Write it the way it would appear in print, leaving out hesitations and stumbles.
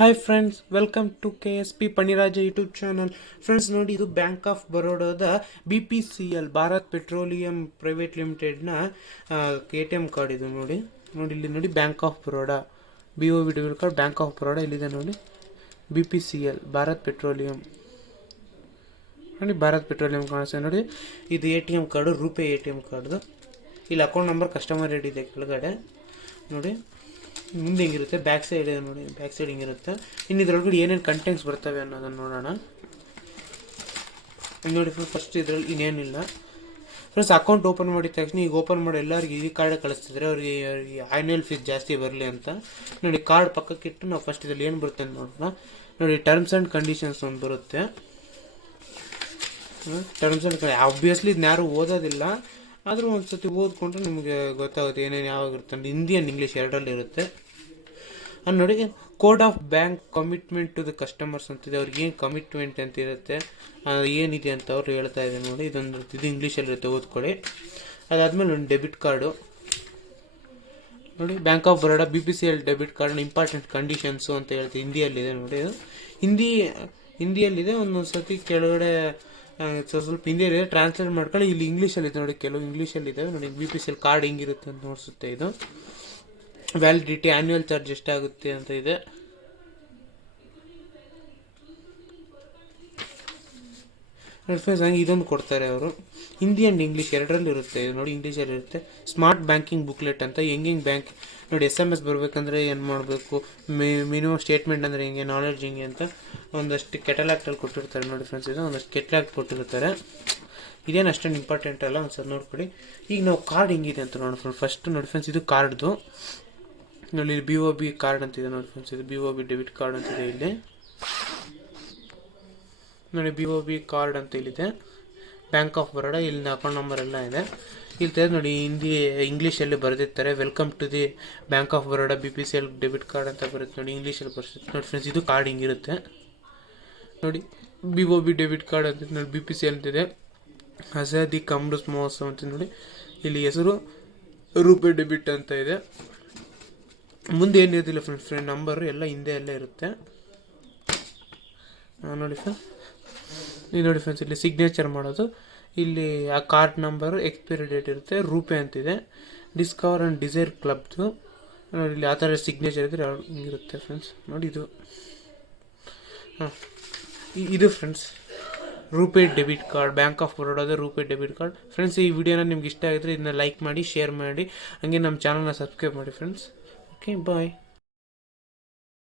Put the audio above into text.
Hi friends, welcome to KSP Paniraja YouTube channel. Friends ನೋಡಿ, ಇದು bank of ಬರೋಡಾದ BPCL Bharat petroleum private ಲಿಮಿಟೆಡ್ನ ATM card ಇದು. ನೋಡಿ ಇಲ್ಲಿ ನೋಡಿ, bank of Baroda BOB debit card, bank of Baroda ಇಲ್ಲಿದೆ ನೋಡಿ. BPCL ಭಾರತ್ ಪೆಟ್ರೋಲಿಯಂ ನೋಡಿ, ಭಾರತ್ ಪೆಟ್ರೋಲಿಯಂ ಕಾಣಿಸ್ತದೆ ನೋಡಿ. ಇದು ATM ಕಾರ್ಡು, ರೂಪೇ ATM ಕಾರ್ಡ್ದು. ಇಲ್ಲಿ ಅಕೌಂಟ್ ನಂಬರ್, ಕಸ್ಟಮರ್ ಐಡಿ ಇದೆ ಕೆಳಗಡೆ ನೋಡಿ. ಮುಂದೆ ಹಿಂಗಿರುತ್ತೆ, ಬ್ಯಾಕ್ ಸೈಡ್ ಇದೆ ನೋಡಿ, ಬ್ಯಾಕ್ ಸೈಡ್ ಹಿಂಗಿರುತ್ತೆ. ಇನ್ನು ಇದ್ರೊಳಗಡೆ ಏನೇನು ಕಂಟೆಂಟ್ಸ್ ಬರ್ತವೆ ಅನ್ನೋದನ್ನು ನೋಡೋಣ ನೋಡಿ. ಫಸ್ಟ್ ಇದರಲ್ಲಿ ಇನ್ನೇನಿಲ್ಲ ಫ್ರೆಂಡ್ಸ್. ಅಕೌಂಟ್ ಓಪನ್ ಮಾಡಿದ ತಕ್ಷಣ ಈಗ ಓಪನ್ ಮಾಡಿ ಎಲ್ಲರಿಗೆ ಈ ಕಾರ್ಡ್ ಕಳಿಸ್ತಿದ್ರೆ ಅವ್ರಿಗೆ ಆನ್ಯುವಲ್ ಫೀಸ್ ಜಾಸ್ತಿ ಬರಲಿ ಅಂತ ನೋಡಿ. ಕಾರ್ಡ್ ಪಕ್ಕಕ್ಕಿಟ್ಟು ನಾವು ಫಸ್ಟ್ ಇದರಲ್ಲಿ ಏನು ಬರುತ್ತೆ ಅಂತ ನೋಡೋಣ ನೋಡಿ. ಟರ್ಮ್ಸ್ ಆ್ಯಂಡ್ ಕಂಡೀಷನ್ಸ್ ಒಂದು ಬರುತ್ತೆ. ಟರ್ಮ್ಸ್ ಆ್ಯಂಡ್ ಆಬ್ವಿಯಸ್ಲಿ ಇದನ್ನ ಯಾರು ಓದೋದಿಲ್ಲ, ಆದರೂ ಒಂದು ಸತಿ ಓದ್ಕೊಂಡ್ರೆ ನಿಮಗೆ ಗೊತ್ತಾಗುತ್ತೆ ಏನೇನು ಯಾವಾಗ ಇರುತ್ತೆ. ಹಿಂದಿ ಆ್ಯಂಡ್ ಇಂಗ್ಲೀಷ್ ಎರಡರಲ್ಲಿ ಇರುತ್ತೆ. ಅದು ನೋಡಿ, code of bank commitment to the customers ಅಂತಿದೆ. ಅವ್ರಿಗೆ ಏನು ಕಮಿಟ್ಮೆಂಟ್ ಅಂತ ಇರುತ್ತೆ, ಏನಿದೆ ಅಂತ ಅವ್ರು ಹೇಳ್ತಾ ಇದೆ ನೋಡಿ. ಇದು ಇಂಗ್ಲೀಷಲ್ಲಿರುತ್ತೆ, ಓದ್ಕೊಳ್ಳಿ. ಅದಾದಮೇಲೆ ಒಂದು ಡೆಬಿಟ್ ಕಾರ್ಡು ನೋಡಿ. Bank of Baroda BPCL debit card important conditions ಅಂತ ಹೇಳ್ತೀವಿ. ಹಿಂದಿಯಲ್ಲಿದೆ ನೋಡಿ. ಇದು ಹಿಂದಿಯಲ್ಲಿದೆ. ಒಂದೊಂದು ಸತಿ ಕೆಳಗಡೆ ಸ್ವಲ್ಪ ಹಿಂದಿಯಲ್ಲಿದೆ, ಟ್ರಾನ್ಸ್ಲೇಟ್ ಮಾಡ್ಕೊಳ್ಳಿ. ಇಲ್ಲಿ ಇಂಗ್ಲೀಷಲ್ಲಿದೆ ನೋಡಿ, ಕೆಲವು ಇಂಗ್ಲೀಷಲ್ಲಿದೆ ನೋಡಿ. BPCL ಕಾರ್ಡ್ ಹೆಂಗಿರುತ್ತೆ ಅಂತ ನೋಡಿಸುತ್ತೆ ಇದು. ವ್ಯಾಲಿಡಿಟಿ, ಆ್ಯನ್ಯುವಲ್ ಚಾರ್ಜ್ ಎಷ್ಟಾಗುತ್ತೆ ಅಂತ ಇದೆ. ಹಂಗೆ ಇದೊಂದು ಕೊಡ್ತಾರೆ ಅವರು. ಹಿಂದಿ ಆ್ಯಂಡ್ ಇಂಗ್ಲೀಷ್ ಎರಡರಲ್ಲಿ ಇರುತ್ತೆ ಇದು ನೋಡಿ. ಇಂಗ್ಲೀಷಲ್ಲಿ ಇರುತ್ತೆ. ಸ್ಮಾರ್ಟ್ ಬ್ಯಾಂಕಿಂಗ್ ಬುಕ್ಲೆಟ್ ಅಂತ, ಹೆಂಗೆ ಬ್ಯಾಂಕ್ ನೋಡಿ. SMS ಬರಬೇಕಂದ್ರೆ ಏನು ಮಾಡಬೇಕು, ಮಿನಿಮಮ್ ಸ್ಟೇಟ್ಮೆಂಟ್ ಅಂದರೆ ಹಿಂಗೆ, ನಾಲೆಡ್ಜ್ ಹಿಂಗೆ ಅಂತ ಒಂದಷ್ಟು ಕೆಟಲಾಗ್ಟಲ್ಲಿ ಕೊಟ್ಟಿರ್ತಾರೆ ನೋಡಿ ಫ್ರೆಂಡ್ಸ್. ಇದು ಒಂದಷ್ಟು ಕೆಟಲಾಗ್ ಕೊಟ್ಟಿರ್ತಾರೆ. ಇದೇನು ಅಷ್ಟೊಂದು ಇಂಪಾರ್ಟೆಂಟ್ ಅಲ್ಲ, ಒಂದು ಸರ್ ನೋಡ್ಕೊಳ್ಳಿ. ಈಗ ನಾವು ಕಾರ್ಡ್ ಹೆಂಗಿದೆ ಅಂತ ನೋಡಿ ಫ್ರೆಂಡ್ಸ್. ಫಸ್ಟ್ ನೋಡಿ ಫ್ರೆಂಡ್ಸ್, ಇದು ಕಾರ್ಡ್ದು ನೋಡಿ. BOB ಕಾರ್ಡ್ ಅಂತಿದೆ ನೋಡಿ ಫ್ರೆಂಡ್ಸ್. ಇದು BOB ಡೆಬಿಟ್ ಕಾರ್ಡ್ ಅಂತಿದೆ ಇಲ್ಲಿ ನೋಡಿ. BOB ಕಾರ್ಡ್ ಅಂತ ಇಲ್ಲಿದೆ. ಬ್ಯಾಂಕ್ ಆಫ್ ಬರೋಡಾ, ಇಲ್ಲಿ ಅಕೌಂಟ್ ನಂಬರ್ ಎಲ್ಲ ಇದೆ. ಇಲ್ಲಿ ನೋಡಿ, ಇಂಗ್ಲೀಷಲ್ಲಿ ಬರೆದಿರ್ತಾರೆ. Welcome to the bank of Baroda BPCL debit card ಅಂತ ಬರುತ್ತೆ ನೋಡಿ. ಇಂಗ್ಲೀಷಲ್ಲಿ ಬರ್ತಿತ್ತು ನೋಡಿ ಫ್ರೆಂಡ್ಸ್. ಇದು ಕಾರ್ಡ್ ಹಿಂಗಿರುತ್ತೆ ನೋಡಿ. BOB ಡೆಬಿಟ್ ಕಾರ್ಡ್ ಅಂತ ನೋಡಿ, BPCL ಅಂತಿದೆ. ಆಜಾದಿ ಅಮೃತ್ ಮಹೋತ್ಸವ ಅಂತ ನೋಡಿ. ಇಲ್ಲಿ ಹೆಸರು ರೂಪೇ ಡೆಬಿಟ್ ಅಂತ ಇದೆ. ಮುಂದೆ ಏನಿರೋದಿಲ್ಲ ಫ್ರೆಂಡ್ಸ್, ನಂಬರು ಎಲ್ಲ ಹಿಂದೆ ಎಲ್ಲ ಇರುತ್ತೆ ನೋಡಿ ಫ್ರೆಂಡ್ಸ್. ಇದು ನೋಡಿ ಫ್ರೆಂಡ್ಸ್, ಇಲ್ಲಿ ಸಿಗ್ನೇಚರ್ ಮಾಡೋದು. ಇಲ್ಲಿ ಆ ಕಾರ್ಡ್ ನಂಬರು, ಎಕ್ಸ್ಪೈರಿ ಡೇಟ್ ಇರುತ್ತೆ. ರೂಪೇ ಅಂತಿದೆ. ಡಿಸ್ಕವರ್ ಆ್ಯಂಡ್ ಡಿಸೈರ್ ಕ್ಲಬ್ದು ನೋಡಿ. ಇಲ್ಲಿ ಆ ಥರ ಸಿಗ್ನೇಚರ್ ಇದ್ದರೆ ಹಿಂಗಿರುತ್ತೆ ಫ್ರೆಂಡ್ಸ್ ನೋಡಿ. ಇದು friends RuPay debit card, bank of ಬರೋಡಾದ ರೂಪೇ ಡೆಬಿಟ್ ಕಾರ್ಡ್. ಫ್ರೆಂಡ್ಸ್, ಈ ವಿಡಿಯೋನ ನಿಮ್ಗೆ ಇಷ್ಟ ಆಗಿದ್ರೆ ಇದನ್ನ ಲೈಕ್ ಮಾಡಿ, ಶೇರ್ ಮಾಡಿ, ಹಾಗೆ ನಮ್ಮ ಚಾನಲ್ನ ಸಬ್ಸ್ಕ್ರೈಬ್ ಮಾಡಿ ಫ್ರೆಂಡ್ಸ್. ಓಕೆ, ಬಾಯ್.